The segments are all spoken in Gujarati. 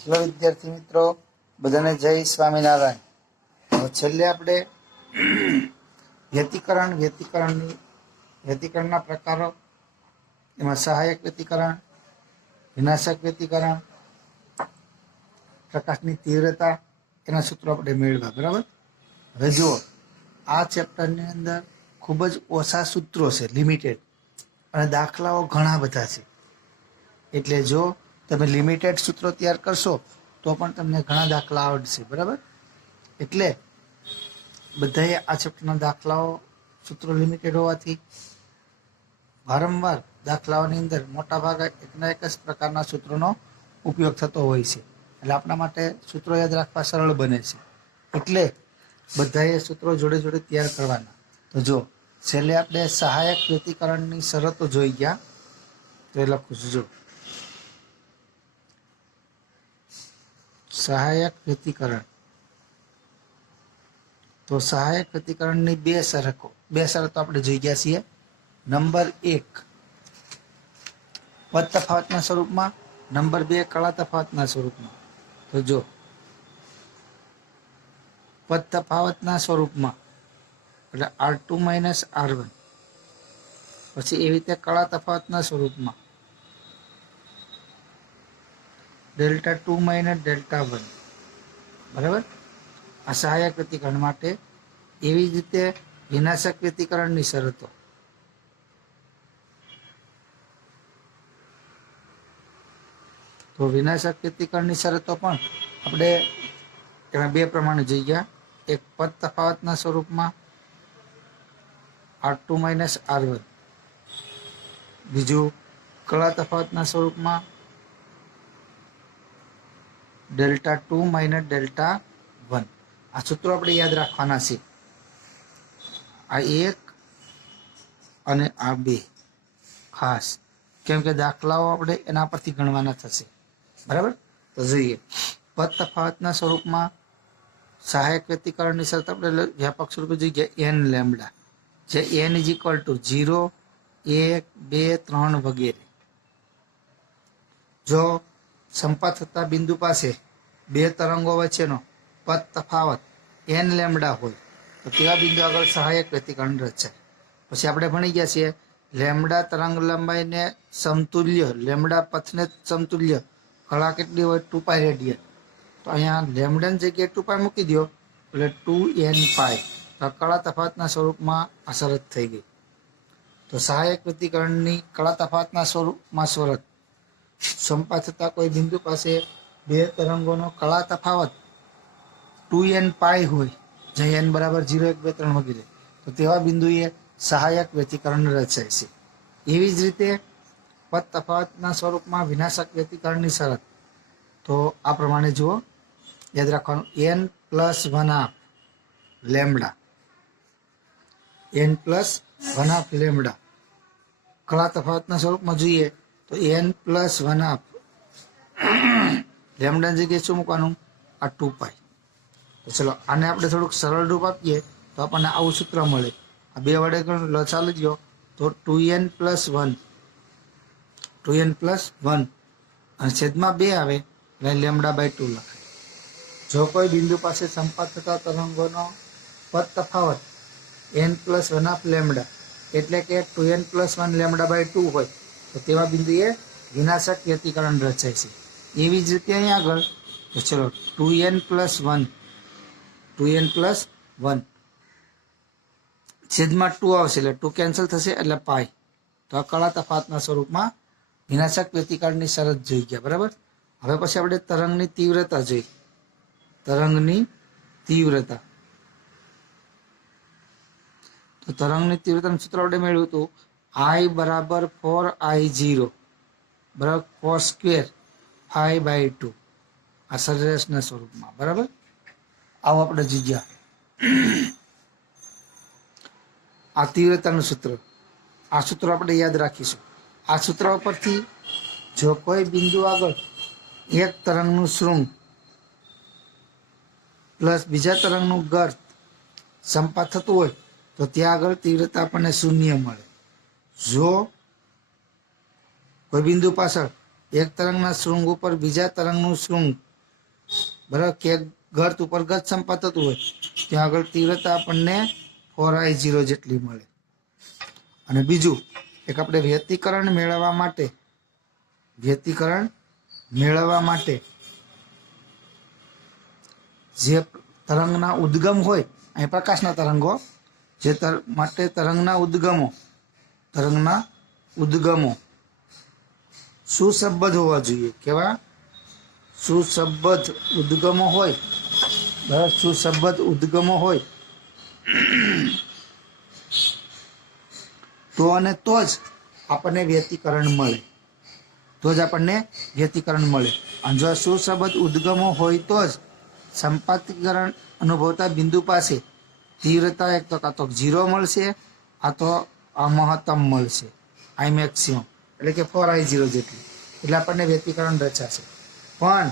ચલો વિદ્યાર્થી મિત્રો, બધાને જય સ્વામિનારાયણ. હવે છેલ્લે આપણે વ્યતિકરણના પ્રકારો, એમાં સહાયક વ્યતિકરણ, વિનાશક વ્યતિકરણ, પ્રકાશની તીવ્રતા, એના સૂત્રો આપણે મેળવ્યા. બરાબર. હવે જુઓ, આ ચેપ્ટરની અંદર ખૂબ જ ઓછા સૂત્રો છે, લિમિટેડ, અને દાખલાઓ ઘણા બધા છે. એટલે જો તમે લિમિટેડ સૂત્રો તૈયાર કરશો તો પણ તમને ઘણા દાખલા આવડશે. બરાબર. એટલે બધાએ આ ચેપ્ટરના દાખલાઓ, સૂત્રો લિમિટેડ હોવાથી વારંવાર દાખલાઓની અંદર મોટાભાગે એકના એક જ પ્રકારના સૂત્રોનો ઉપયોગ થતો હોય છે. એટલે આપણા માટે સૂત્રો યાદ રાખવા સરળ બને છે. એટલે બધાએ સૂત્રો જોડે જોડે તૈયાર કરવાના. તો જો છેલ્લે આપણે સહાયક વ્યતિકરણની શરતો જોઈ ગયા, તો એ લખું છું. જો સહાયક વ્યતિકરણ, તો સહાયક વ્યતિકરણની બે શરતો આપણે જોઈ ગયા છીએ. નંબર 1 પદ તફાવતના સ્વરૂપમાં, નંબર 2 કળા તફાવતના સ્વરૂપમાં. તો જો પદ તફાવતના સ્વરૂપમાં એટલે R2 - R1, પછી એવી રીતે કળા તફાવતના સ્વરૂપમાં Δ2 - Δ1. બરાબર. આ સહાયક વ્યતિકરણ માટે. એવી જ રીતે વિનાશક વ્યતિકરણની શરતો, તો વિનાશક વ્યતિકરણની શરતો પણ આપણે એમાં બે પ્રમાણે જોઈ ગયા. એક પદ તફાવતના સ્વરૂપમાં R2 - R1, બીજું કળા તફાવતના સ્વરૂપમાં Δ2 - Δ1. આ સૂત્રો આપણે યાદ રાખવાના છે. આ 1 અને આ 2 ખાસ, કેમ કે દાખલાઓ આપણે એના પરથી ગણવાના થશે. બરાબર. તો જોઈએ, પદ તફાવતના સ્વરૂપમાં સહાયક વ્યતિકરણની શરત આપણે વ્યાપક સ્વરૂપે જોઈ ગયા. n લેમ્બડા, જે n = 0, 1, 2, 3 વગેરે. જો સંપાત થતા બિંદુ પાસે બે તરંગો વચ્ચેનો પદ તફાવત n લેમ્બડા હોય તો તેવા બિંદુ આગળ સહાયક વ્યતિકરણ રચાય. પછી આપણે ભણી ગયા છીએ લેમ્બડા તરંગ લંબાઈને સમતુલ્ય, લેમ્બડા પથને સમતુલ્ય કળા કેટલી હોય? 2π રેડિયન. તો અહીંયા લેમ્બડાની જગ્યાએ 2π મૂકી દો એટલે 2nπ. તો કળા તફાવતના સ્વરૂપમાં આ શરત થઈ ગઈ. તો સહાયક વ્યતિકરણની કળા તફાવતના સ્વરૂપમાં શરત, સંપાત થતા કોઈ બિંદુ પાસે બે તરંગોનો કળા તફાવત 2nπ હોય, જ્યાં n = 0, 1, 2, 3 વગેરે, તો તેવા બિંદુએ સહાયક વ્યતિકરણ રચાય છે. એવી જ રીતે પદ તફાવતના સ્વરૂપમાં વિનાશક વ્યતિકરણની શરત, તો આ પ્રમાણે જુઓ, યાદ રાખવાનું. n+1/2 lambda, n+1/2 lambda. કળા તફાવતના સ્વરૂપમાં જોઈએ તો n+1/2 લેમ્બડાની જગ્યાએ શું મૂકવાનું? આ 2π. તો ચલો આને આપણે થોડુંક સરળ રૂપ આપીએ તો આપણને આવું સૂત્ર મળે. આ બે વડે ગણો, ચાલી ગયો તો 2n+1 અને છેદમાં 2 આવે એટલે λ/2 લખાય. જો કોઈ બિંદુ પાસે સંપાત થતા તરંગોનો પદ તફાવત n+1/2 લેમ્બડા એટલે કે 2n+1 λ/2 હોય તો તેવા બિંદુએ વિનાશક વ્યતિકરણ રચાય છે. એવી જ રીતે અહીં આગળ, તો ચલો 2n+1 છેદમાં 2 આવશે એટલે 2 કેન્સલ થશે એટલે π. તો આ કળા તફાવતના સ્વરૂપમાં વિનાશક વ્યતિકરણની શરત જોઈ ગયા. બરાબર. હવે પછી આપણે તરંગની તીવ્રતા જોઈ. તરંગની તીવ્રતા, તો તરંગની તીવ્રતાનું સૂત્ર આપણે મેળવ્યું હતું I = 4I0 cos² π/2. આ સરેરાશના સ્વરૂપમાં. બરાબર. આવો આપણે જોઈ ગયા આ તીવ્રતાનું સૂત્ર. આ સૂત્ર આપણે યાદ રાખીશું. આ સૂત્ર પરથી જો કોઈ બિંદુ આગળ એક તરંગનું શૃંગ પ્લસ બીજા તરંગનું ગર્ત સંપાત થતું હોય તો ત્યાં આગળ તીવ્રતા આપણને 0 મળે. જો કોઈ બિંદુ પાછળ એક તરંગના શૃંગ ઉપર બીજા તરંગનું શૃંગ બરાબર, કે ગર્ત ઉપર ગર્ત સંપાત થતું હોય ત્યાં આગળ તીવ્રતા આપણને 4I0 જેટલી મળે. અને બીજું એક આપણે વ્યતિકરણ મેળવવા માટે જે તરંગના ઉદ્ગમ હોય, અહીં પ્રકાશના તરંગો, જે માટે તરંગના ઉદ્ગમો સુસંબદ્ધ હોવા જોઈએ. કેવા? સુસંબદ્ધ ઉદ્ગમો હોય. બરાબર, સુસંબદ્ધ ઉદ્ગમો હોય તો અને તો જ આપણને વ્યતિકરણ મળે. અને જો સુસંબદ્ધ ઉદ્ગમો હોય તો જ સંપાતીકરણ અનુભવતા બિંદુ પાસે તીવ્રતા એક તો કાં તો 0 મળશે, આ તો આ મહત્તમ મળશે, આઈ મેક્સિમમ, એટલે કે 4I0 જેટલી, એટલે આપણને વ્યતિકરણ રચાશે. પણ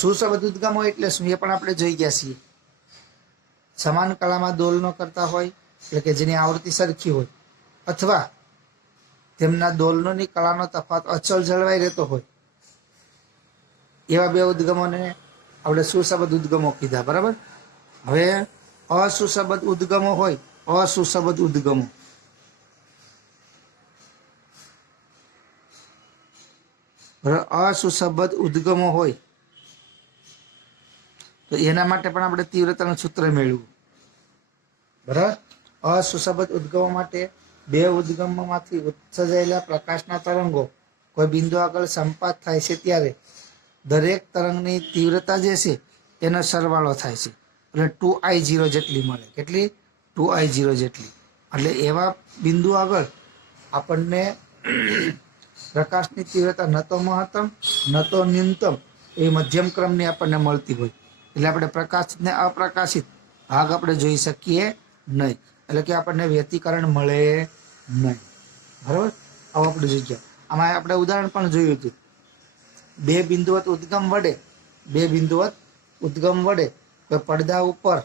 સુસંબદ્ધ ઉદ્ગમો એટલે શું એ પણ આપણે જોઈ ગયા છીએ. સમાન કલામાં દોલનો કરતા હોય, એટલે કે જેની આવૃત્તિ સરખી હોય, અથવા તેમના દોલનોની કલાનો તફાવત અચલ જળવાઈ રહેતો હોય, એવા બે ઉદ્ગમોને આપણે સુસંબદ્ધ ઉદ્ગમો કીધા. બરાબર. હવે અસુસંબદ્ધ ઉદ્ગમો હોય, અસુસંબદ્ધ ઉદ્ગમો હોય તો એના માટે પણ આપણે તીવ્રતાનું સૂત્ર મેળવ્યું. બરાબર. અસુસંબદ્ધ ઉદ્ગમો માટે બે ઉદ્ગમોમાંથી ઉત્સર્જાયેલા પ્રકાશના તરંગો કોઈ બિંદુ આગળ સંપાત થાય છે ત્યારે દરેક તરંગની તીવ્રતા જે છે એનો સરવાળો થાય છે, એટલે 2I0 જેટલી મળે. કેટલી? 2I0 જેટલી. એટલે એવા બિંદુ આગળ આપણને પ્રકાશની તીવ્રતા ન તો મહત્તમ ન તો ન્યૂનતમ એ મધ્યમ ક્રમની આપણને મળતી હોય, એટલે આપણે પ્રકાશિત ને અપ્રકાશિત ભાગ આપણે જોઈ શકીએ નહીં, એટલે કે આપણને વ્યતિકરણ મળે નહીં. બરાબર. આવું આપણે જોઈ ગયા. આમાં આપણે ઉદાહરણ પણ જોયું હતું. બે બિંદુવત ઉદ્ગમ વડે કોઈ પડદા ઉપર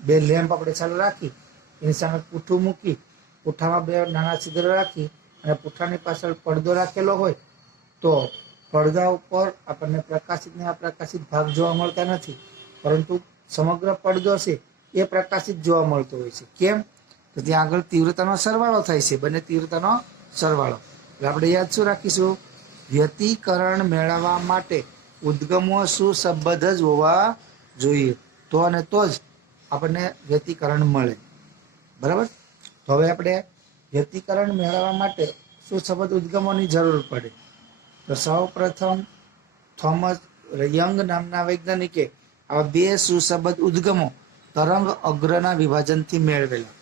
બે લેમ્પ આપણે ચાલુ રાખી, એની સામે પૂઠું મૂકી, પૂઠામાં બે નાના છિદ્ર રાખી અને પૂઠાની પાછળ પડદો રાખેલો હોય તો પડદા ઉપર આપણને પ્રકાશિત ને અપ્રકાશિત ભાગ જોવા મળતા નથી, પરંતુ સમગ્ર પડદો છે એ પ્રકાશિત જોવા મળતો હોય છે. કેમ? તો ત્યાં આગળ તીવ્રતાનો સરવાળો થાય છે, બંને તીવ્રતાનો સરવાળો. એટલે આપણે યાદ શું રાખીશું? વ્યતિકરણ મેળવવા માટે ઉદ્ગમો સુસંબદ્ધ જ હોવા જોઈએ, તો અને તો જ આપણને વ્યતિકરણ મળે. બરાબર. તો હવે આપણે વ્યતિકરણ મેળવવા માટે સુસંબદ્ધ ઉદ્ગમોની જરૂર પડે. તો સૌ પ્રથમ થોમસ યંગ નામના વૈજ્ઞાનિકે આવા બે સુસંબદ્ધ ઉદ્ગમો તરંગ અગ્રના વિભાજનથી મેળવેલા.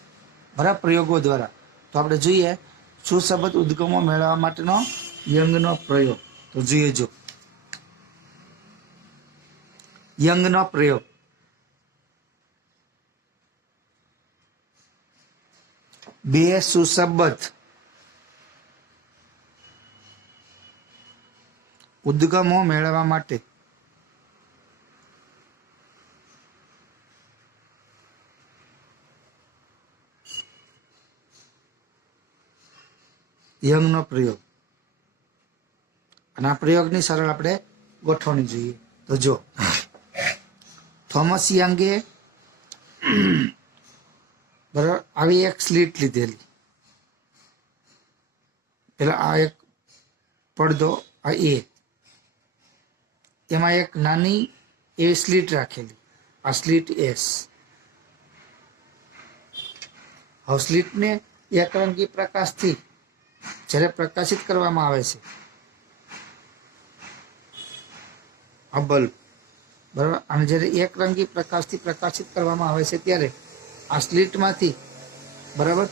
બરાબર, પ્રયોગો દ્વારા. તો આપણે જોઈએ સુસંબદ્ધ ઉદ્ગમો મેળવવા માટેનો યંગનો પ્રયોગ. તો જોઈએ જો યંગનો પ્રયોગ. બે સુસંબદ્ધ ઉદ્ગમો મેળવવા માટે યંગનો પ્રયોગ. અને આ પ્રયોગની સરળ આપણે ગોઠવણી જોઈએ. તો જો થોમસ યંગે બરાબર આવી એક સ્લીટ લીધેલી. પેલા આ એક પડદો, આ એમાં એક નાની એવી સ્લીટ રાખેલી, આ સ્લીટ એસ. હવે સ્લીટને એકરંગી પ્રકાશથી જ્યારે પ્રકાશિત કરવામાં આવે છે, આ બલ્બ બરાબર, અને જ્યારે એકરંગી પ્રકાશથી પ્રકાશિત કરવામાં આવે છે ત્યારે આ સ્લીટમાંથી બરાબર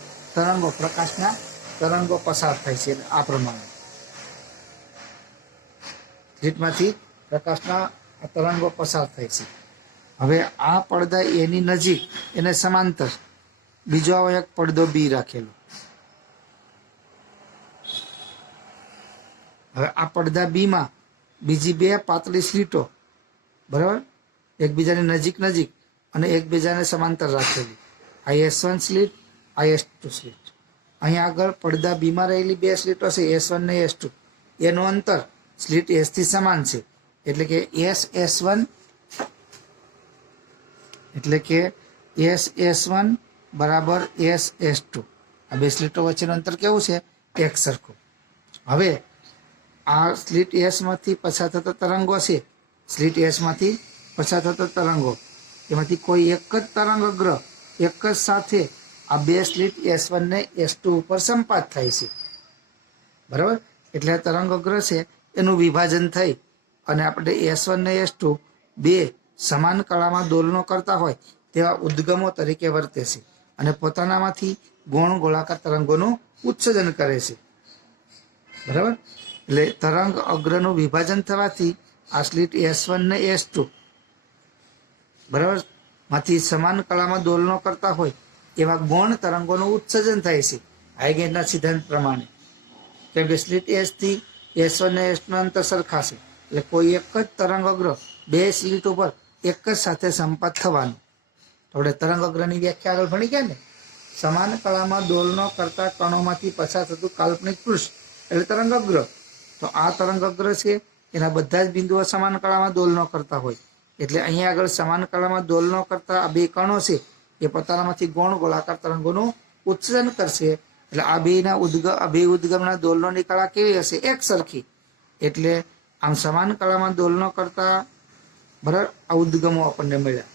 પ્રકાશના તરંગો પસાર થાય છે. આ પ્રમાણે સ્લીટમાંથી પ્રકાશના તરંગો પસાર થાય છે. હવે આ પડદા એની નજીક એને સમાંતર બીજો આવો એક પડદો બી રાખેલો. હવે આ પડદા બીમાં બીજી બે પાતળી સ્લીટો બરાબર એકબીજાની નજીક અને એકબીજાને સમાંતર રાખેલી. આ S1 સ્લીટ, આ S2 સ્લીટ. અહીં આગળ પડદા બીમાં રહેલી બે સ્લીટો છે S1 ને S2, એનું અંતર સ્લીટ S થી સમાન છે, એટલે કે SS1 એટલે કે SS1 બરાબર SS2. આ બે સ્લીટો વચ્ચેનું અંતર કેવું છે? એક સરખું. હવે આ સ્લીટ એસ માંથી પસાર થતા તરંગો છે, સ્લીટ એસ માંથી પસાર થતા તરંગો, એમાંથી કોઈ એક જ તરંગ અગ્ર એક જ સાથે આ બે સ્લીટ S1 ને S2 ઉપર સંપાત થાય છે, બરાબર. એટલે આ તરંગ અગ્ર છે એનું વિભાજન થઈ અને આપણે S1 ને S2 બે સમાન કળામાં દોલનો કરતા હોય તેવા ઉદ્ગમો તરીકે વર્તે છે અને પોતાનામાંથી ગૌણ ગોળાકાર તરંગોનું ઉત્સર્જન કરે છે, બરાબર. એટલે તરંગ અગ્રનું વિભાજન થવાથી આ સ્લીટ S1 ને S2 બરાબર માંથી સમાન કળામાં દોલનો કરતા હોય એવા ગૌણ તરંગોનું ઉત્સર્જન થાય છે હાઇગેનના સિદ્ધાંત પ્રમાણે. કેમ કે સ્લીટ એસ થી S1 ને S2 નું અંતર સરખા છે, એટલે કોઈ એક જ તરંગ અગ્ર બે સ્લીટ ઉપર એક જ સાથે સંપાત થવાનું. આપણે તરંગ અગ્રની વ્યાખ્યા આગળ ભણી ગયા ને, સમાન કળામાં દોલનો કરતા કણોમાંથી પસાર થતું કાલ્પનિક પૃષ્ઠ એટલે તરંગ અગ્ર. તો આ તરંગ અગ્ર છે એના બધા જ બિંદુઓ સમાન કળામાં દોલનો કરતા હોય, એટલે અહીંયા આગળ સમાન કળામાં દોલનો કરતા આ બે કણો છે એ પોતાનામાંથી ગૌણ ગોળાકાર તરંગોનું ઉત્સર્જન કરશે. એટલે આ બે ઉદ્ગમના દોલનોની કળા કેવી હશે? એક સરખી. એટલે આમ સમાન કળામાં દોલનો કરતા બરાબર આ ઉદ્ગમો આપણને મળ્યા.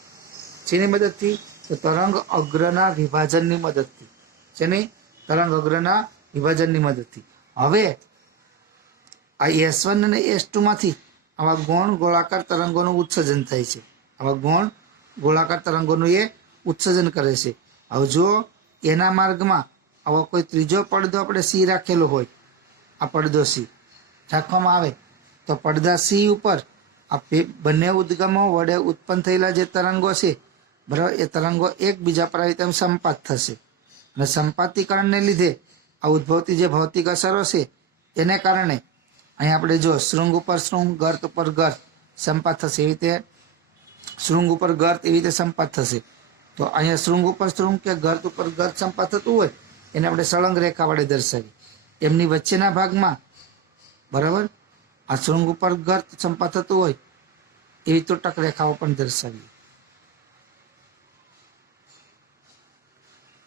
જેની મદદથી? તો તરંગ અગ્રના વિભાજનની મદદથી. જેની? તરંગ અગ્રના વિભાજનની મદદથી. હવે આ S1 અને S2 માંથી આવા ગૌણ ગોળાકાર તરંગોનું ઉત્સર્જન થાય છે. આવા ગૌણ ગોળાકાર તરંગોનું એ ઉત્સર્જન કરે છે. હવે જો એના માર્ગમાં આવો કોઈ ત્રીજો પડદો આપણે C રાખેલો હોય, આ પડદો C રાખવામાં આવે તો પડદા C ઉપર આ બંને ઉદ્ગમો વડે ઉત્પન્ન થયેલા જે તરંગો છે બરાબર, એ તરંગો એકબીજા પર આવી તેમ સંપાત થશે અને સંપાતીકરણને લીધે આ ઉદ્ભવતી જે ભૌતિક અસરો છે એને કારણે અહીં આપણે જો શૃંગ ઉપર શૃંગ, ગર્ત ઉપર ગર્ત સંપાત થશે. એવી રીતે શૃંગ ઉપર ગર્ત એવી રીતે સંપાત થશે. તો અહીંયા શૃંગ ઉપર શૃંગ કે ગર્ત ઉપર ગર્ત સંપાત થતું હોય એને આપણે સળંગ રેખા વડે દર્શાવી. એમની વચ્ચેના ભાગમાં બરાબર આ શૃંગ ઉપર ગર્ત સંપાત થતું હોય એવી તૂટક રેખાઓ પણ દર્શાવીએ.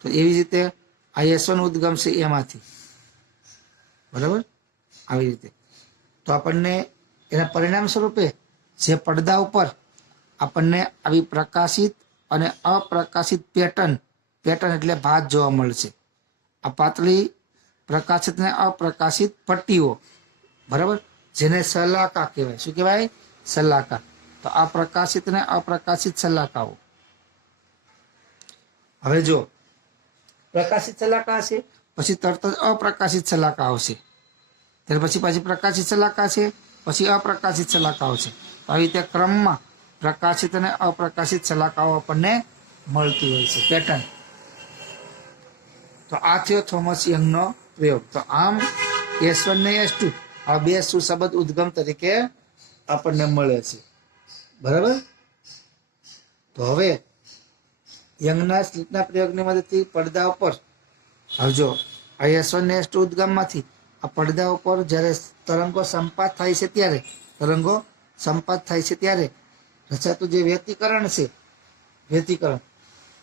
તો એવી રીતે આ S1 ઉદ્ગમ છે એમાંથી બરાબર આવી રીતે. તો આપણને એના પરિણામ સ્વરૂપે જે પડદા ઉપર આપણને આવી પ્રકાશિત અને અપ્રકાશિત પેટર્ન એટલે ભાત જોવા મળશે. આ પાતળી પ્રકાશિત અને અપ્રકાશિત પટ્ટીઓ બરાબર, જેને સલાકા કહેવાય. શું કહેવાય? સલાકા. તો આ પ્રકાશિત અને અપ્રકાશિત સલાકાઓ. હવે જો પ્રકાશિત સલાકા છે પછી તરત જ અપ્રકાશિત સલાકા આવશે, ત્યાર પછી પાછી પ્રકાશિત સલાકા છે, પછી અપ્રકાશિત સલાકાઓ છે. આવી રીતે ક્રમમાં પ્રકાશિત અને અપ્રકાશિત સલાકાઓ આપણને મળતી હોય છે પેટર્ન. તો આ થયો થોમસ યંગનો પ્રયોગ. તો આમ S1 ને S2 આ બે સુસંબદ્ધ ઉદ્ગમ તરીકે આપણને મળે છે, બરાબર. તો હવે યંગના સ્લિટના પ્રયોગની મદદથી પડદા ઉપર આવજો આ S1 ને S2 ઉદ્ગમમાંથી આ પડદા ઉપર જ્યારે તરંગો સંપાત થાય છે ત્યારે રચાતું જે વ્યતિકરણ છે,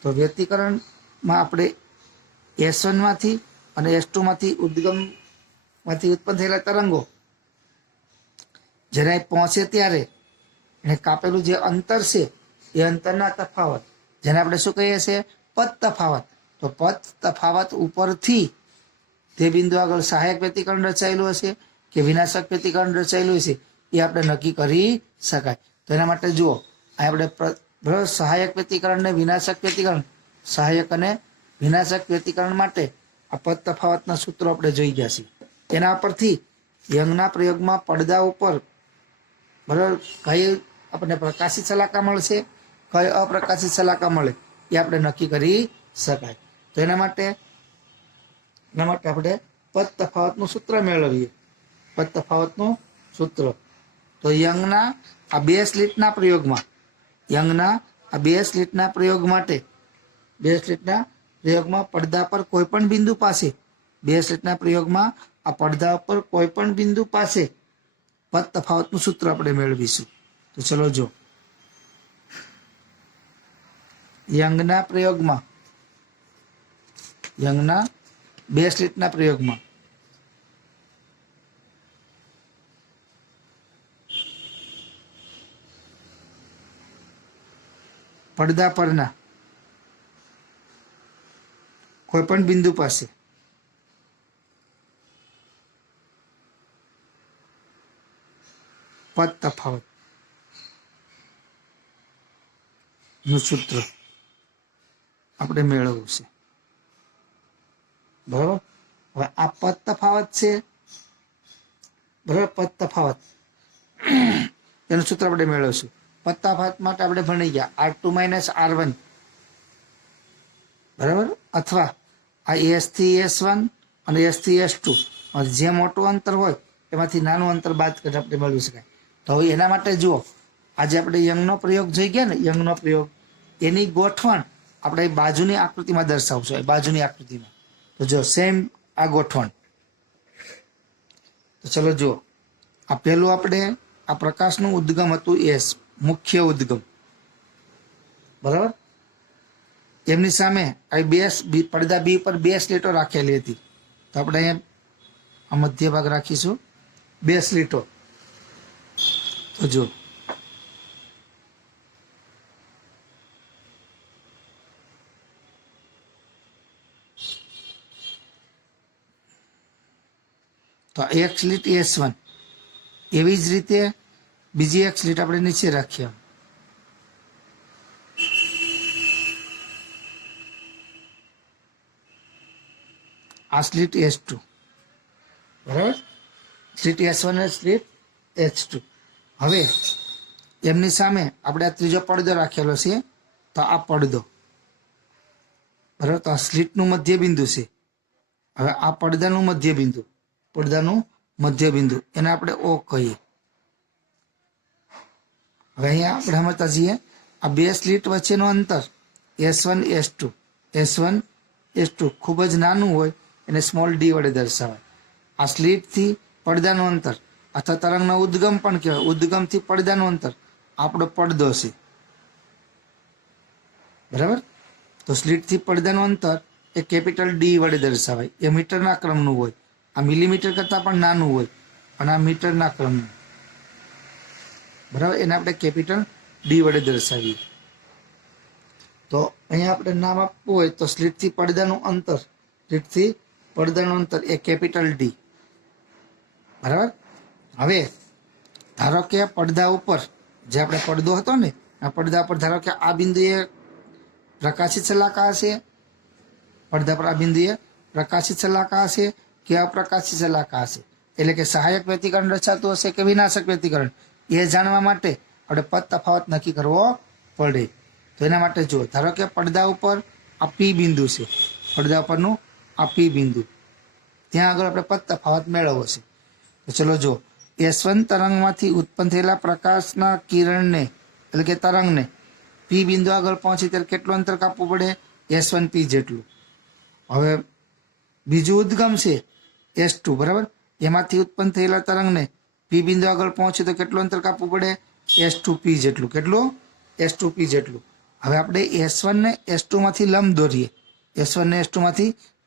તો વ્યતિકરણમાં આપણે S1 માંથી અને S2 માંથી ઉદ્ગમમાંથી ઉત્પન્ન થયેલા તરંગો જ્યારે પહોંચે ત્યારે એને કાપેલું જે અંતર છે એ અંતરના તફાવત, જેને આપણે શું કહીએ છીએ? પદ તફાવત. તો પદ તફાવત ઉપરથી તે બિંદુ આગળ સહાયક વ્યતિકરણ રચાયેલું હશે કે વિનાશક વ્યતિકરણ રચાયેલું હશે એ આપણે નક્કી કરી શકાય. તો એના માટે જુઓ આપણે સહાયક વ્યતિકરણ ને વિનાશક વ્યતિકરણ, સહાયક અને વિનાશક વ્યતિકરણ માટે આ પદ તફાવતના સૂત્રો આપણે જોઈ ગયા છીએ. તેના પરથી યંગના પ્રયોગમાં પડદા ઉપર બરાબર કઈ આપણને પ્રકાશિત સલાકા મળશે, કઈ અપ્રકાશિત સલાકા મળે એ આપણે નક્કી કરી શકાય. તો એના માટે આપણે પદ તફાવતનું સૂત્ર મેળવીએ. પદ તફાવતનું સૂત્ર તો યંગના આ બે સ્લિટના પ્રયોગમાં પડદા પર કોઈ પણ બિંદુ પાસે પદ તફાવતનું સૂત્ર આપણે મેળવીશું. તો ચલો જો, યંગના બે સ્લિટના પ્રયોગમાં પડદા પરના કોઈ પણ બિંદુ પાસે પદ તફાવત નું સૂત્ર આપણે મેળવવું છે. બરાબર. હવે આ પદ તફાવત છે, બરાબર. પદ તફાવત એનું સૂત્ર આપણે મેળવશું. પદ તફાવત માટે આપણે ભણી ગયા R2 - R1, બરાબર. અથવા આ S થી S1 અને S થી S2 જે મોટું અંતર હોય એમાંથી નાનું અંતર બાદ કરી આપણે મેળવી શકાય. તો હવે એના માટે જુઓ, આજે આપણે યંગનો પ્રયોગ જોઈ ગયા ને, યંગનો પ્રયોગ એની ગોઠવણ આપણે બાજુની આકૃતિમાં દર્શાવશું. બાજુની આકૃતિમાં તો જો સેમ આ ગોઠવણ. તો ચલો જુઓ, આ પહેલું આપણે આ પ્રકાશનું ઉદ્ગમ હતું S, મુખ્ય ઉદ્ગમ, બરાબર. એમની સામે પડદા B પર 2 સ્લીટો રાખેલી હતી. તો આપણે અહીંયા આ મધ્ય ભાગ રાખીશું 2 સ્લીટો. તો જો તો એક સ્લીટ S1, એવી જ રીતે બીજી એક સ્લીટ આપણે નીચે રાખીએ. આ સ્લીટ S2, બરાબર. સ્લીટ S1 અને સ્લીટ H2. હવે એમની સામે આપણે આ ત્રીજો પડદો રાખેલો છે. તો આ પડદો, બરાબર. તો આ સ્લીટનું મધ્ય બિંદુ છે. હવે આ પડદાનું મધ્ય બિંદુ એને આપણે O કહીએ. હવે અહીંયા આપણે સમજતા જઈએ, આ 2 સ્લીટ વચ્ચેનું અંતર S1 S2 ખૂબ જ નાનું હોય એને સ્મોલ d વડે દર્શાવાય. આ સ્લીટથી પડદાનું અંતર અથવા તરંગનો ઉદ્ગમ પણ કહેવાય. ઉદ્ગમથી પડદાનું અંતર આપણો પડદો છે, બરાબર. તો સ્લીટથી પડદાનું અંતર એ કેપિટલ D વડે દર્શાવાય. એ મીટરના ક્રમનું હોય. આ મિલીમીટર કરતાં પણ નાનું હોય અને આ મીટરના ક્રમનું, બરાબર. એને આપણે કેપિટલ D વડે દર્શાવીએ. તો અહીંયા આપણે નામ આપવું હોય તો સ્લીટથી પડદાનું અંતર એ કેપિટલ D, બરાબર. હવે ધારો કે પડદા ઉપર જે આપણે પડદો હતો ને, આ પડદા પર ધારો કે આ બિંદુએ પ્રકાશિત શલાકા હશે, પડદા પર આ બિંદુએ પ્રકાશિત શલાકા હશે કે અપ્રકાશિત શલાકા હશે. એટલે કે સહાયક વ્યતિકરણ રચાતું હશે કે વિનાશક વ્યતિકરણ, એ જાણવા માટે આપણે પદ તફાવત નક્કી કરવો પડે. તો એના માટે જો, ધારો કે પડદા ઉપર આ P બિંદુ છે, પડદા ઉપરનું આ P બિંદુ, ત્યાં આગળ આપણે પદ તફાવત મેળવવો છે. તો ચલો જો, S1 તરંગમાંથી ઉત્પન્ન થયેલા પ્રકાશના કિરણને એટલે કે તરંગને P બિંદુ આગળ પહોંચે ત્યારે કેટલું અંતર કાપવું પડે? S1P જેટલું. હવે બીજું ઉદ્ગમ છે S2, બરાબર. એમાંથી ઉત્પન્ન થયેલા તરંગને P બિંદુ આગળ પહોંચે તો કેટલું અંતર કાપવું પડે? S2P જેટલું. કેટલું? S2P જેટલું. હવે આપણે S1 ને S2 માંથી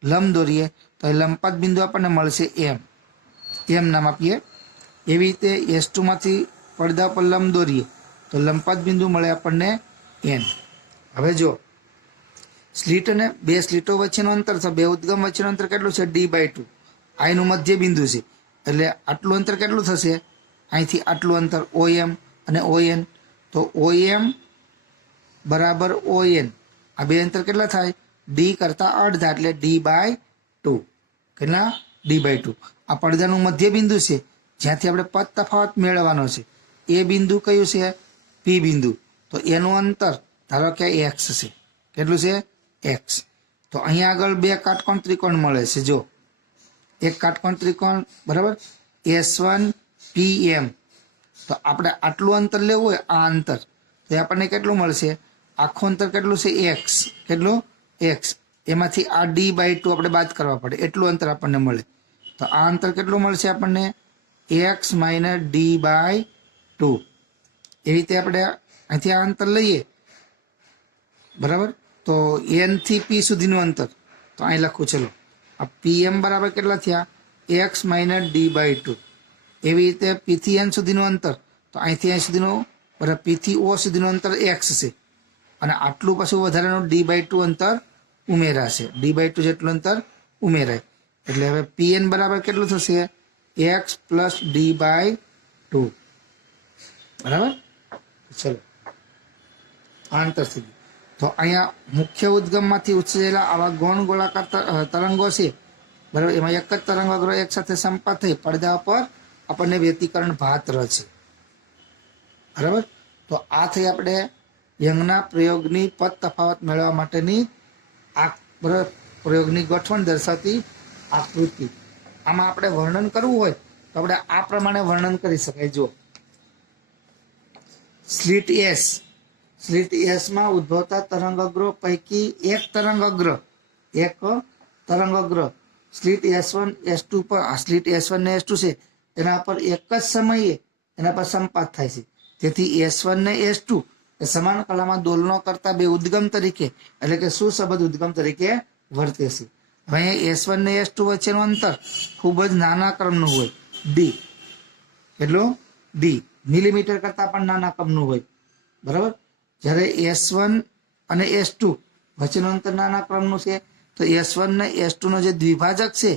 લંબ દોરીએ તો એ લંબપાત બિંદુ આપણને મળશે M નામ આપીએ. એવી રીતે S2 માંથી પડદા પર લંબ દોરીએ તો લંબપાત બિંદુ મળે આપણને N. હવે જો, સ્લીટ અને 2 સ્લીટો વચ્ચેનું અંતર, તો 2 ઉદ્ગમ વચ્ચેનું અંતર કેટલું છે? D/2. આ એનું મધ્ય બિંદુ છે. એટલે આટલું અંતર કેટલું થશે? અહીંથી આટલું અંતર OM અને ON. તો OM બરાબર ON. આ 2 અંતર કેટલા થાય? D કરતા અડધા, એટલે D/2. કેટલા? D/2. આ પડદાનું મધ્ય બિંદુ છે, જ્યાંથી આપણે પદ તફાવત મેળવવાનો છે. એ બિંદુ કયું છે? P બિંદુ. તો એનું અંતર ધારો કે X છે. કેટલું છે? X. તો અહીંયા આગળ 2 કાટકોણ ત્રિકોણ મળે છે. જો, એક કાટકોણ ત્રિકોણ, બરાબર, S1 PM. તો આપણે આટલું અંતર લેવું હોય, આ અંતર, તો આપણને કેટલું મળશે? આખું અંતર કેટલું છે? X. કેટલું? X. એમાંથી આ D/2 આપણે બાદ કરવા પડે, એટલું અંતર આપણને મળે. તો આ અંતર કેટલું મળશે આપણને? એક્સ માઇનસ ડી બાય 2 એવી રીતે આપણે અહીંથી આ અંતર લઈએ બરાબર. તો એન થી પી સુધીનું અંતર તો અહીં લખું ચલો આ પીએમ બરાબર કેટલા થયા એક્સ માઇનસ ડી બાય 2. એવી રીતે પી થી એન સુધીનું અંતર તો અહીંથી અહીં સુધીનું બરાબર પી થી ઓ સુધીનું અંતર એક્સ છે અને આટલું પાછું વધારાનું ડી બાય 2 અંતર ઉમેરાશે. ડી બાય 2 જેટલું અંતર ઉમેરાય એટલે હવે પીએન બરાબર કેટલું થશે એક્સ પ્લસ ડી બાય 2 બરાબર. ચલો આ અંતર થઈ ગયું. તો અહીંયા મુખ્ય ઉદ્ગમમાંથી ઉછરેલા આવા ગૌણ ગોળાકાર તરંગો છે બરાબર. એમાં એક જ તરંગ અગ્ર એક સાથે સંપાત થઈ પડદા પર આપણને વ્યતિકરણ ભાત છે બરાબર. તો આ થઈ આપણે યંગના પ્રયોગની પદ તફાવત મેળવવા માટેની આ પ્રયોગની ગોઠવણ દર્શાવતી આકૃતિ. આમાં આપણે વર્ણન કરવું હોય તો આપણે આ પ્રમાણે વર્ણન કરી શકાય. જો સ્લિટ એસમાં ઉદ્ભવતા તરંગઅગ્રો પૈકી એક તરંગઅગ્ર સ્લિટ S1 S2 પર સ્લિટ S1 ને S2 છે એના પર એક જ સમયે એના પર સંપાત થાય છે. તેથી S1 ને S2 એ સમાન કલામાં દોલનો કરતા બે ઉદ્ગમ તરીકે એટલે કે સુસંબદ્ધ ઉદ્ગમ તરીકે વર્તે છે. હવે S1 ને S2 વચ્ચેનું અંતર ખૂબ જ નાના ક્રમનું હોય ડી એટલું ડી મિલીમીટર કરતા પણ નાના ક્રમનું હોય બરાબર. જ્યારે S1 અને S2 વચ્ચેનું અંતર નાના ક્રમનું છે તો S1 ને S2 નો જે દ્વિભાજક છે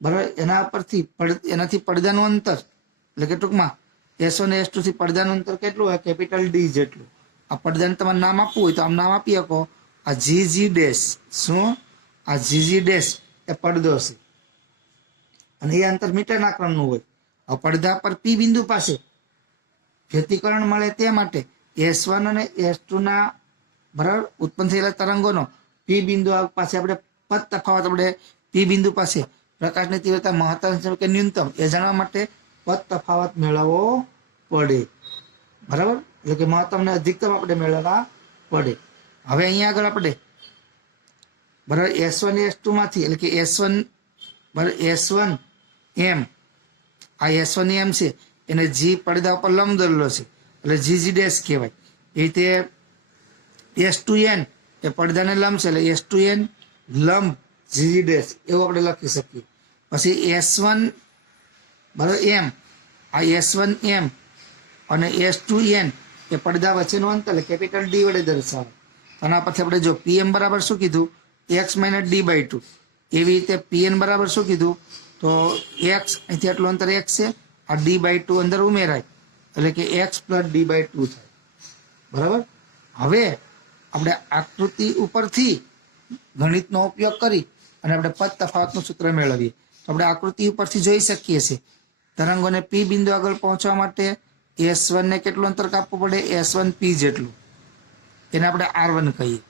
બરાબર એનાથી પડદાનું અંતર એટલે કે ટૂંકમાં S1 ને S2 થી પડદાનું અંતર કેટલું હોય કેપિટલ ડી જેટલું. આ પડદાને તમારે નામ આપવું હોય તો આમ નામ આપી શકો આ જીજી ડેશ. શું આ જીજી ડેશ એ પડદો છે અને એ અંતર મીટરના ક્રમનું હોય. આ પડદા પર પી બિંદુ પાસે વ્યતિકરણ મળે તે માટે S1 અને S2 ના બરાબર ઉત્પન્ન થયેલા તરંગોનો પી બિંદુ પાસે આપણે પદ તફાવત આપણે પી બિંદુ પાસે પ્રકાશની તીવ્રતા મહત્તમ કે ન્યૂનતમ એ જાણવા માટે પદ તફાવત મેળવવો પડે બરાબર. એટલે કે મહત્તમ ને અધિકતમ આપણે મેળવવા પડે. હવે અહીંયા આગળ આપણે બરાબર S1 S2 માંથી એટલે કે S1 બરાબર S1 M આ S1 M છે એને જી પડદા ઉપર લંબ દોરેલો છે એટલે જીજી ડેશ કહેવાય. એ રીતે S2N એ પડદાને લંબ છે એટલે S2N લંબ જીજી ડેશ એવું આપણે લખી શકીએ. પછી S1 બરાબર M આ S1 M અને S2N એ પડદા વચ્ચેનું અંતર એટલે કેપિટલ ડી વડે દર્શાવે. આના પછી આપણે જો PM બરાબર શું કીધું એક્સ માઇનસ ડી બાય 2. એવી રીતે PN બરાબર શું કીધું તો એક્સ અહીંથી આટલું અંતર એક્સ છે આ ડી બાય 2 અંદર ઉમેરાય એટલે કે એક્સ પ્લસ ડી બાય 2 થાય બરાબર. હવે આપણે આકૃતિ ઉપરથી ગણિતનો ઉપયોગ કરી અને આપણે પદ તફાવતનું સૂત્ર મેળવીએ. તો આપણે આકૃતિ ઉપરથી જોઈ શકીએ છીએ તરંગોને પી બિંદુ આગળ પહોંચવા માટે S1 ને કેટલું અંતર કાપવું પડે S1 P જેટલું એને આપણે R1 કહીએ.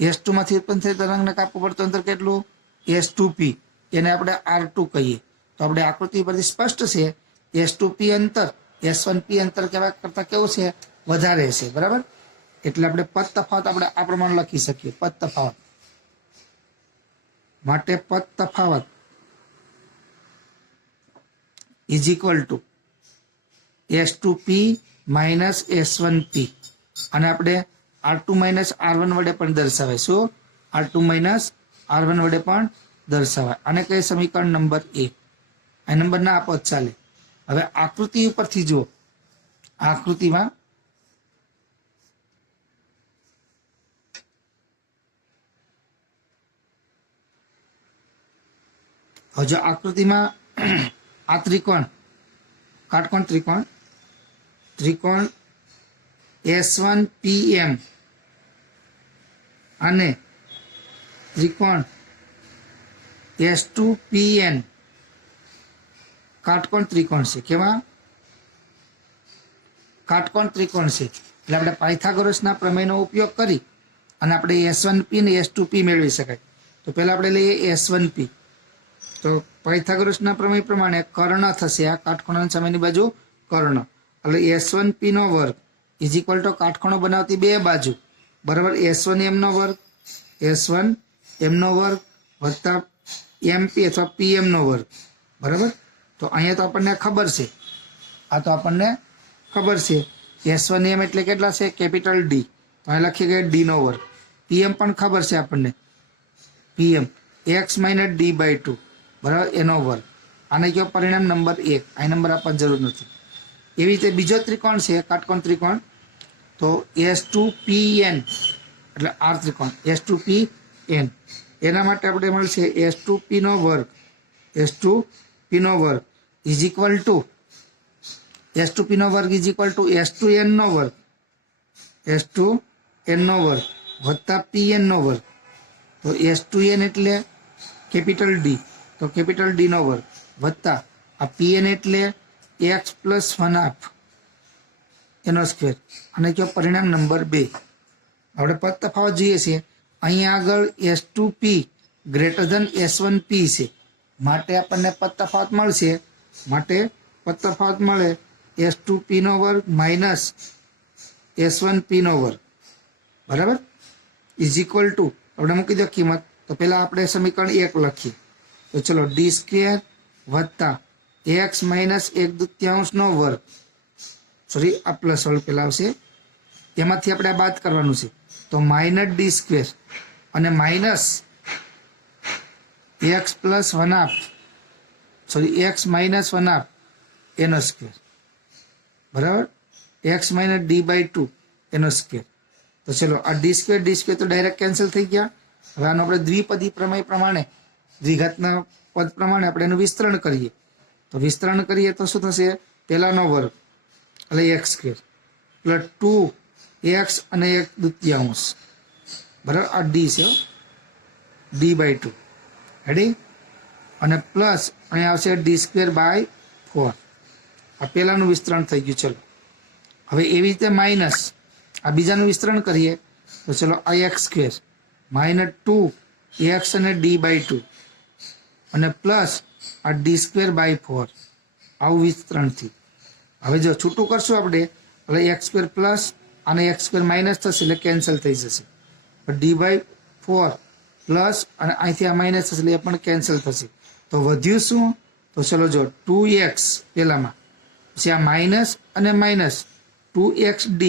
S2 માંથી ઉત્પન્ન થયેલ તરંગને કાપવું પડતું અંતર કેટલું S2P એને આપણે R2 કહીએ. તો આપણે આકૃતિ પરથી સ્પષ્ટ છે S2P અંતર S1P અંતર કેવા કરતા કેવું છે વધારે છે બરાબર. એટલે આપણે પદ તફાવત આપણે આ પ્રમાણે લખી શકીએ. પદ તફાવત માટે પદ તફાવત is equal to S2P minus S1P અને આપણે R2 માઇનસ R1 વડે પણ દર્શાવાય. શું R2 માઇનસ R1 વડે પણ દર્શાવાય. આને કહીએ સમીકરણ નંબર 1. આ નંબર ના આપો ચાલે. હવે આકૃતિ ઉપરથી જુઓ આકૃતિમાં હવે જો આકૃતિમાં આ ત્રિકોણ કાટકોણ ત્રિકોણ S1PM અને ત્રિકોણ S2PN કાટકોણ ત્રિકોણ છે. કેવા કાટકોણ ત્રિકોણ છે એટલે આપણે પાયથાગોરસના પ્રમેયનો ઉપયોગ કરી અને આપણે S1P અને S2P મેળવી શકાય. તો પહેલા આપણે લઈએ S1P. તો પાયથાગોરસના પ્રમેય પ્રમાણે કર્ણ થશે આ કાટખૂણાની સામેની બાજુ કર્ણ એટલે S1P નો વર્ગ ઇઝ ઇક્વલ ટુ કાટખૂણો બનાવતી બે બાજુ બરાબર S1M નો વર્ગ S1M નો વર્ગ વત્તા MP અથવા PM નો વર્ગ બરાબર. તો તો અહીંયા તો આપણને ખબર છે, આ તો આપણને ખબર છે S1M એટલે કેટલા છે કેપિટલ ડી, તો અહીં લખી ગયા ડી નો વર્ગ. PM પણ ખબર છે આપણને, PM x minus D by 2 બરાબર એનો વર્ગ. આને કયો પરિણામ નંબર 1, આ નંબર આપવાની જરૂર નથી. એવી રીતે બીજો ત્રિકોણ છે કાટકોણ ત્રિકોણ, તો S2PN એટલે R ત્રિકોણ S2PN, એના માટે આપણે મળશે S2P નો વર્ગ, S2P નો વર્ગ ઇઝ ઇક્વલ ટુ S2P નો વર્ગ ઇઝ ઇક્વલ ટુ S2N નો વર્ગ, S2N નો વર્ગ વત્તા PN નો વર્ગ. તો S2N એટલે કેપિટલ ડી, તો કેપિટલ ડી નો વર્ગ વત્તા આ PN એટલે x પ્લસ 1/2 એનો સ્ક્વેર, અને કયો પરિણામ નંબર 2. આપણે પદ તફાવત જોઈએ છીએ, અહીંયા આગળ S2P ગ્રેટર ધન S1P છે, માટે આપણને પદ તફાવત મળશે, માટે પદ તફાવત મળે S2P નો વર્ગ માઇનસ S1P નો વર્ગ બરાબર ઇઝ ઇક્વલ ટુ, આપણે મૂકી દો કિંમત. તો પહેલા આપણે સમીકરણ 1 લખીએ, તો ચલો ડી સ્ક્વેર વત્તા x માઇનસ 1/2 નો વર્ગ, સોરી આ પ્લસ વાળું પહેલા આવશે, એમાંથી આપણે આ બાદ કરવાનું છે, તો માઇનસ ડી સ્ક્વેર અને minus x plus 1/2 sorry x minus 1/2 એનો સ્ક્વેર બરાબર x માઇનસ ડી બાય 2 એનો સ્ક્વેર. તો ચલો આ ડી સ્ક્વેર તો ડાયરેક્ટ કેન્સલ થઈ ગયા. હવે આનો આપણે દ્વિપદી પ્રમેય પ્રમાણે, દ્વિઘાતના પદ પ્રમાણે આપણે એનું વિસ્તરણ કરીએ, તો વિસ્તરણ કરીએ તો શું થશે, પહેલાનો વર્ગ એટલે x સ્ક્વેર પ્લસ 2x અને 1/2 બરાબર, આ ડી છે ડી બાય 2 રેડી, અને પ્લસ અહીંયા આવશે ડી સ્ક્વેર બાય 4, આ પહેલાનું વિસ્તરણ થઈ ગયું. ચલો હવે એવી રીતે માઇનસ આ બીજાનું વિસ્તરણ કરીએ, તો ચલો આ x સ્ક્વેર માઇનસ 2x અને ડી બાય 2 અને પ્લસ આ ડી સ્ક્વેર બાય 4, આવું વિસ્તરણથી. હવે જો છૂટું કરશું આપણે એટલે x સ્ક્વેર પ્લસ અને x સ્ક્વેર માઇનસ થશે એટલે કેન્સલ થઈ જશે, ડી બાય 4 પ્લસ અને અહીંથી આ માઇનસ થશે એટલે એ પણ કેન્સલ થશે. તો વધ્યું શું, તો ચલો જો 2x પહેલામાં, પછી આ માઇનસ અને માઇનસ 2xd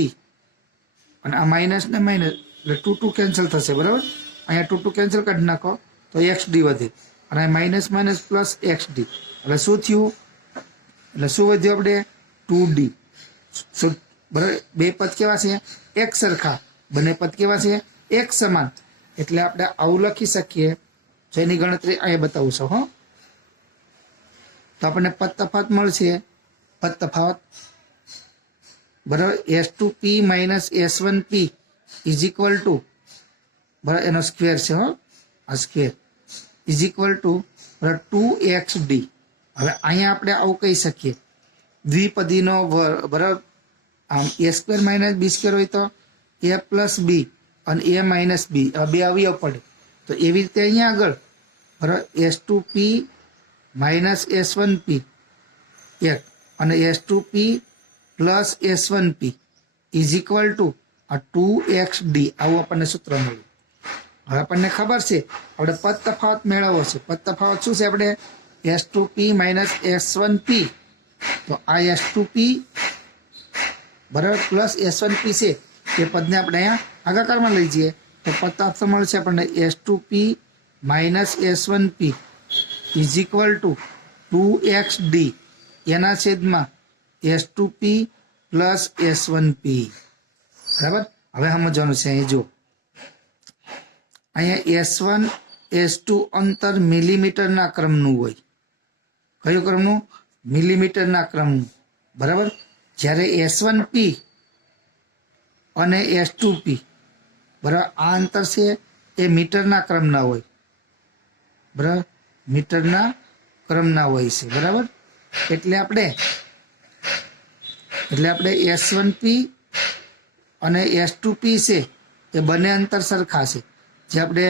અને આ માઇનસ ને માઇનસ એટલે 2 કેન્સલ થશે બરાબર, અહીંયા 2 કેન્સલ કાઢી નાખો તો xd વધે, અને માઇનસ માઇનસ પ્લસ xd એટલે શું થયું, એટલે શું વધ્યું આપણે 2d. બરાબર, બે પદ કેવા છે એક સરખા, બંને પદ કેવા છે એક સમાન, એટલે આપણે આવું લખી શકીએ. જેની ગણતરી અહીંયા બતાવું છું. હો, તો આપણને પદ તફાવત મળશે, પદ તફાવત બરાબર S2P minus S1P is equal to બરાબર એનો સ્ક્વેર છે, હો આ સ્ક્વેર ઇઝ ઇક્વલ ટુ બરાબર 2xd. હવે અહીંયા આપણે આવું કહી શકીએ દ્વિપદીનો બરાબર, આમ a square minus B square હોય તો a પ્લસ બી અને a માઇનસ બી, બે અવયવ પડે, તો એવી રીતે અહીંયા આગળ બરાબર S2P માઇનસ S1P એક અને S2P plus S1P is equal to આ 2xd, આવું આપણને સૂત્ર મળ્યું. હવે આપણને ખબર છે આપણે પદ તફાવત મેળવવો છે. પદ તફાવત શું છે આપણે S2P માઇનસ S1P, તો આ S2P બરાબર પ્લસ S1P છે, એ પદને આપણે અહીંયા ભાગાકારમાં લઈ જઈએ તો પદ તફાવત મળશે આપણને S2P minus S1P is equal to 2xd એના છેદમાં S2P પ્લસ S1P બરાબર. હવે સમજવાનું છે, અહીં જો અહીંયા S1 S2 અંતર મિલીમીટરના ક્રમનું હોય. કયું ક્રમનું? મિલીમીટરના ક્રમનું બરાબર. જ્યારે S1P અને S2P બરાબર આ અંતર છે એ મીટરના ક્રમના હોય બરાબર, મીટરના ક્રમના હોય છે બરાબર. એટલે આપણે S1P અને S2P છે એ બંને અંતર સરખા છે. જે આપણે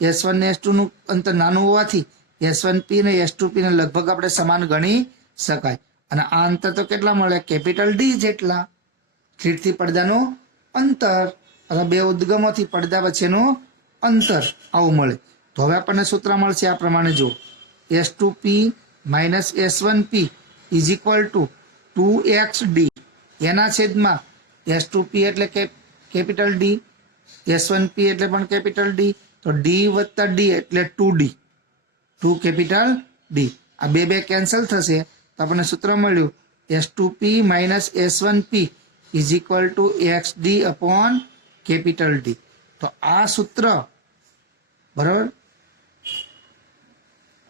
S1 ને S2 નું અંતર નાનું હોવાથી S1P ને S2P ને લગભગ આપણે સમાન ગણી શકાય. અને આ અંતર તો કેટલા મળે? કેપિટલ ડી જેટલા. ખીડથી પડદાનું અંતર અથવા બે ઉદ્ગમોથી પડદા વચ્ચેનું અંતર આવું મળે. તો હવે આપણને સૂત્ર મળશે આ પ્રમાણે, જો S2P minus S1P is equal to 2XD એના છેદમાં S2P એટલે કેપિટલ ડી, S1P એટલે પણ કેપિટલ ડી, તો ડી વત્તા ડી એટલે 2D, 2 કેપિટલ ડી. આ બે કેન્સલ થશે તો આપણને સૂત્ર મળ્યું S2P minus S1P is equal to XD upon capital D. તો આ સૂત્ર બરાબર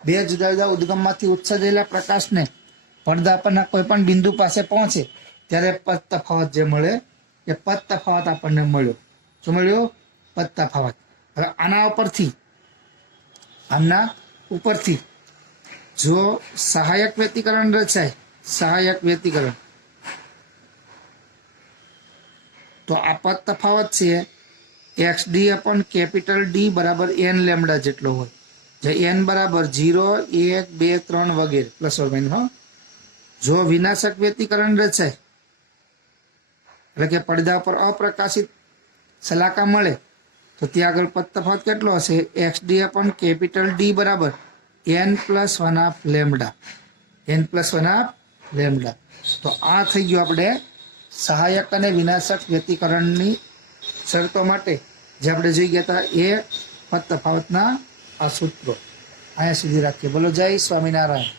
બે જુદા જુદા ઉદ્ગમમાંથી ઉત્સર્જેલા પ્રકાશને પડદા પરના કોઈ પણ બિંદુ પાસે પહોંચે ત્યારે પદ તફાવત જે મળે એ પદ તફાવત આપણને મળ્યો. શું મળ્યો? પદ તફાવત. હવે આના ઉપરથી જો સહાયક વ્યતિકરણ રચાય, સહાયક વ્યતિકરણ, તો આ પદ તફાવત છે XD અપોન કેપિટલ ડી બરાબર n લેમડા જેટલો હોય, જે n બરાબર 0, 1, 2, 3 વગેરે પ્લસ ઓર માઇનસ. જો વિનાશક વ્યતિકરણ રચાય એટલે કે પડદા પર અપ્રકાશિત સલાકા મળે તો ત્યાં આગળ પદ તફાવત કેટલો હશે? XD અપોન કેપિટલ ડી બરાબર n+1/2 લેમડા, n+1/2 લેમડા. તો આ થઈ ગયું આપણે સહાયક અને વિનાશક વ્યતિકરણની શરતો માટે જે આપણે જોઈ ગયા હતા એ પદ તફાવતના આ સૂત્રો. અહીંયા સુધી રાખીએ. બોલો જય સ્વામિનારાયણ.